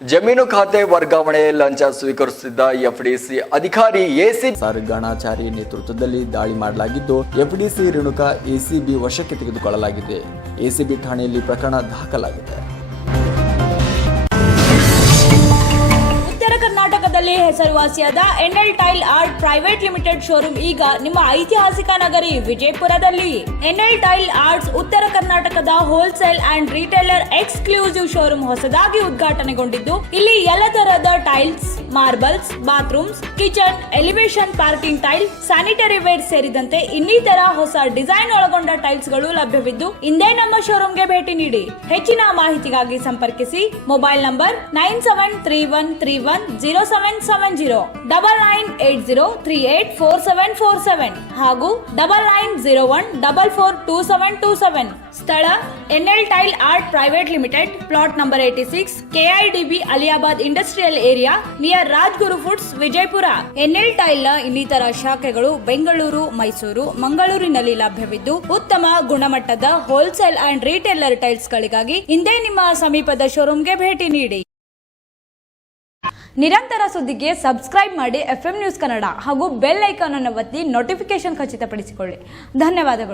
ಜಮೀನು ಖಾತೆ ವರ್ಗಾವಣೆ ಲಂಚ ಸ್ವೀಕರಿಸುತ್ತಿದ್ದ ಎಫ್ಡಿಸಿ ಅಧಿಕಾರಿ ಎಸಿಬಿ ಸರ್ ಗಣಾಚಾರಿ ನೇತೃತ್ವದಲ್ಲಿ ದಾಳಿ ಮಾಡಲಾಗಿದ್ದು ಎಫ್ಡಿಸಿ ರೇಣುಕಾ ಎಸಿಬಿ ವಶಕ್ಕೆ ತೆಗೆದುಕೊಳ್ಳಲಾಗಿದೆ. ಎಸಿಬಿ ಠಾಣೆಯಲ್ಲಿ ಪ್ರಕರಣ ದಾಖಲಾಗಿದೆ. ಕರ್ನಾಟಕದಲ್ಲಿ ಹೆಸರುವಾಸಿಯಾದ NL tile art private limited showroom ಈಗ ನಿಮ್ಮ ಐತಿಹಾಸಿಕ ನಗರಿ ವಿಜಯಪುರದಲ್ಲಿ. ಎನ್ಎಲ್ ಟೈಲ್ ಆರ್ಟ್ಸ್ ಉತ್ತರ ಕರ್ನಾಟಕದ wholesale and retailer exclusive showroom ಹೊಸದಾಗಿ ಉದ್ಘಾಟನೆಗೊಂಡಿದ್ದು, ಇಲ್ಲಿ ಎಲ್ಲ ತರಹದ tiles, marbles, bathrooms, kitchen, elevation, parking tile, sanitary ware ಸೇರಿದಂತೆ ಇನ್ನಿತರ ಹೊಸ ಡಿಸೈನ್ ಒಳಗೊಂಡ ಟೈಲ್ಸ್ ಗಳು ಲಭ್ಯವಿದ್ದು, ಇಂದೇ ನಮ್ಮ ಶೋರೂಮ್ಗೆ ಭೇಟಿ ನೀಡಿ. ಹೆಚ್ಚಿನ ಮಾಹಿತಿಗಾಗಿ ಸಂಪರ್ಕಿಸಿ. ಮೊಬೈಲ್ ನಂಬರ್ 9731310770 9980384747 ಹಾಗೂ 9901442727. ಸ್ಥಳ NL tile art private limited, plot number 86, KIDB Aliyabad industrial area near Rajguru foods, Vijayapura. NL tile ನ ಇನ್ನಿತರ ಶಾಖೆಗಳು ಬೆಂಗಳೂರು, ಮೈಸೂರು, ಮಂಗಳೂರಿನಲ್ಲಿ ಲಭ್ಯವಿದ್ದು, ಉತ್ತಮ ಗುಣಮಟ್ಟದ ಹೋಲ್ಸೇಲ್ ಅಂಡ್ ರಿಟೇಲರ್ ಟೈಲ್ಸ್ ಗಳಿಗಾಗಿ ಇಂದೇ ನಿಮ್ಮ ಸಮೀಪದ ಶೋರೂಮ್ಗೆ ಭೇಟಿ ನೀಡಿ. ನಿರಂತರ ಸುದ್ದಿಗೆ ಸಬ್ಸ್ಕ್ರೈಬ್ ಮಾಡಿ FM ನ್ಯೂಸ್ ಕನ್ನಡ ಹಾಗೂ ಬೆಲ್ ಐಕಾನ್ ಅನ್ನು ಒತ್ತಿ ನೋಟಿಫಿಕೇಶನ್ ಖಚಿತಪಡಿಸಿಕೊಳ್ಳಿ. ಧನ್ಯವಾದಗಳು.